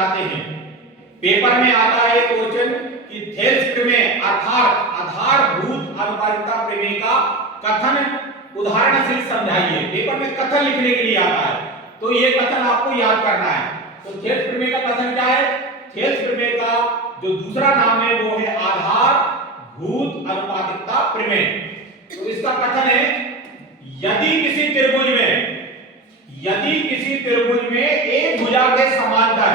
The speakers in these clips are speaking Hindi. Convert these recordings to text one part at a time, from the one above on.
आते हैं। पेपर में आता है क्वेश्चन कि थेल्स प्रमेय अर्थात आधारभूत आनुपातिकता प्रमेय का कथन उदाहरण से समझाइए। पेपर में कथन लिखने के लिए आता है, तो ये कथन आपको याद करना है। तो थेल्स प्रमेय का कथन क्या है? थेल्स प्रमेय का जो दूसरा नाम है वो है आधारभूत आनुपातिकता प्रमेय। तो इसका कथन है, यदि किसी त्रिभुज में एक भुजा के समांतर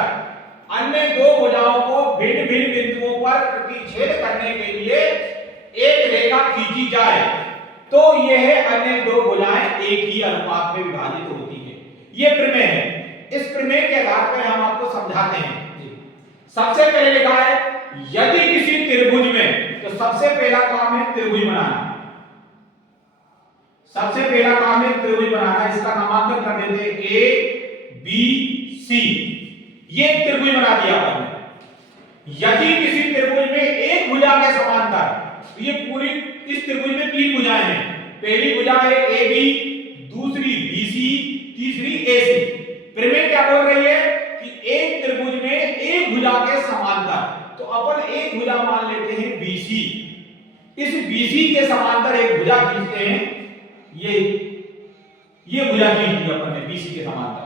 अन्य दो भुजाओं को भिन्न भिन्न बिंदुओं पर प्रतिच्छेद करने के लिए एक रेखा खींची जाए तो यह अन्य दो भुजाएं एक ही अनुपात में विभाजित होती है। यह प्रमेय है। इस प्रमेय के आधार पर हम आपको समझाते हैं। सबसे पहले लिखा है यदि किसी त्रिभुज में, तो सबसे पहला काम है त्रिभुज बनाना। सबसे पहला काम है त्रिभुज बनाना। इसका नामांकन कर देते हैं ए बी सी। ये त्रिभुज बना दिया आपने। यदि किसी त्रिभुज में एक भुजा के समांतर, तो ये पूरी इस त्रिभुज में तीन भुजाएं हैं। पहली भुजा है ए बी, दूसरी बी सी, तीसरी ए सी। प्रमेय क्या बोल रही है कि एक त्रिभुज में एक भुजा के समांतर, तो अपन एक भुजा मान लेते हैं बी सी। इस बी सी के समांतर एक भुजा खींचते हैं। ये भुजा खींच दी अपन ने बी सी के समांतर।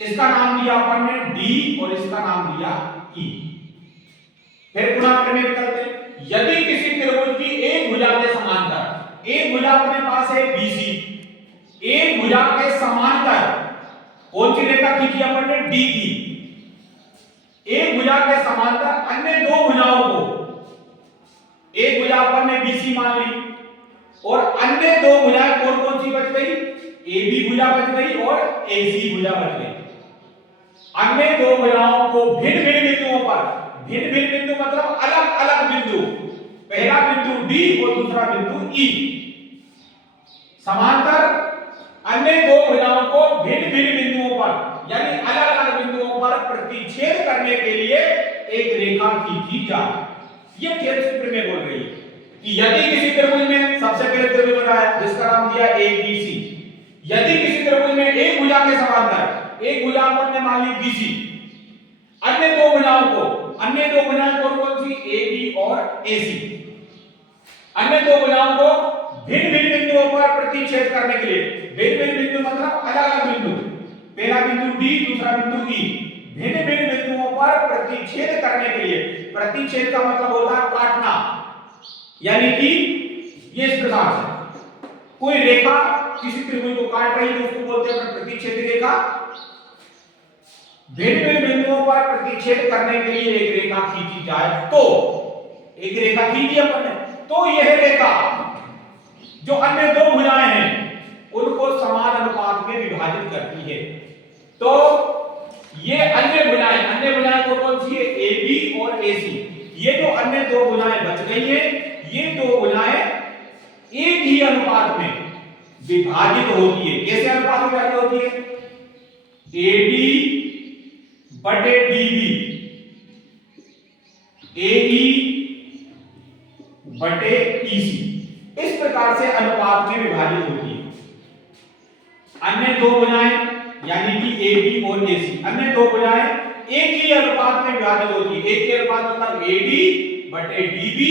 इसका नाम दिया अपन ने डी और इसका नाम दिया ई। फिर पुनः प्रमेय करते हैं, यदि किसी त्रिभुज की एक भुजा के समांतर, एक भुजा अपने पास है बीसी, एक भुजा के समांतर कौन सी रेखा खींची अपन ने? डी की। एक भुजा के समांतर अन्य दो भुजाओं को, एक भुजा अपन ने बीसी मान ली और अन्य दो भुजाएं कौन सी बच गई? ए बी भुजा बच गई और ए सी भुजा बच गई। अन्य दो भुजाओं को भिन्न भिन्न बिंदुओं पर, भिन्न भिन्न बिंदु मतलब अलग अलग बिंदु, पहला बिंदु डी और दूसरा बिंदु ई, समांतर अन्य दो भुजाओं को भिन्न भिन्न बिंदुओं पर यानी अलग अलग बिंदुओं पर प्रतिच्छेद करने के लिए एक रेखा खींची जाए। ये थेल्स प्रमेय बोल रही है कि यदि किसी त्रिभुज में, सबसे पहले त्रिभुज बनाया जिसका नाम दिया ए बी सी। यदि किसी त्रिभुज में एक भुजा के समांतर, एक भुजा अपन ने मान ली बीसी, अन्य दो भुजाओं कौन सी? ए बी और ए सी। अन्य दो भुजाओं को भिन्न भिन्न बिंदुओं पर प्रतिच्छेद करने के लिए, भिन्न भिन्न बिंदु मतलब अलग अलग बिंदु, पहला बिंदु डी दूसरा बिंदु ई, भिन्न भिन्न बिंदुओं पर प्रतिच्छेद करने के लिए। प्रतिच्छेद का मतलब होता है काटना, यानी कि ये इस प्रकार से कोई रेखा किसी त्रिभुज को काट रही है, उसको बोलते हैं प्रतिच्छेद रेखा। भिन्न भिन्न बिंदुओं पर प्रतिच्छेद करने के लिए एक रेखा खींची जाए तो, एक रेखा खींची अपन ने, तो यह रेखा जो अन्य दो भुजाएं हैं उनको समान अनुपात में विभाजित करती है। तो ये अन्य भुजाएं कौन सी है? ए बी और ए सी। ये जो अन्य दो भुजाएं बच गई हैं, ये दो भुजाएं एक ही अनुपात में विभाजित होती है। कैसे अनुपात में विभाजित होती है? एडी बटे डीबी, एई बटे ईसी, इस प्रकार से अनुपात में विभाजित होती है। अन्य दो भुजाएं यानी कि ए बी और ए सी, अन्य दो भुजाएं एक ही अनुपात में विभाजित होती है। एक ही अनुपात मतलब एडी बटे डीबी,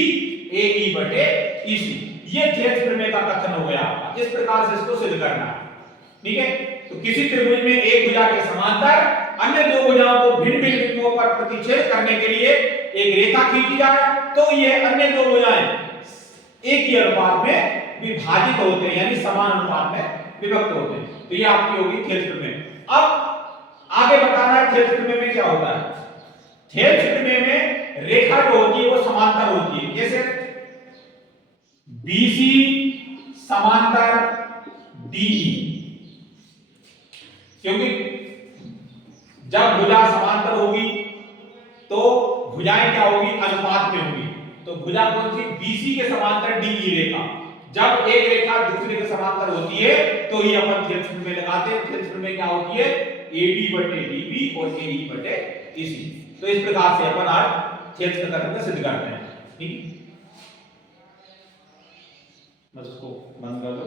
एई बटे ईसी। ये थेल्स प्रमेय का कथन हो गया। इस प्रकार से इसको सिद्ध करना है। ठीक है, तो किसी त्रिभुज में एक भुजा के समांतर अन्य दो भुजाओं को भिन्न भिन्न बिंदुओं पर प्रतिच्छेद करने के लिए एक रेखा खींची जाए तो यह अन्य दो भुजाएं एक ही अनुपात में विभाजित होते हैं, यानी समान अनुपात में विभक्त होते हैं। तो ये आपकी होगी थेल्स प्रमेय। अब आगे बताना है थेल्स प्रमेय में क्या होता है। थेल्स प्रमेय में रेखा जो होती है वो समांतर होती है। कैसे? बीसी समांतर डीई, क्योंकि जब भुजा समांतर होगी तो भुजाएं क्या होगी? अनुपात में होगी। तो भुजा कौन सी? बीसी के समांतर डीई रेखा। जब एक रेखा दूसरे के समांतर होती है तो ही अपन थेल्स प्रमेय लगाते हैं। थेल्स प्रमेय क्या होती है? एडी बटे डीबी और एई बटे ईसी। तो इस प्रकार से अपन आज थेल्स का कथन सिद्ध करते हैं। ठीक, बस उसको बंद कर दो।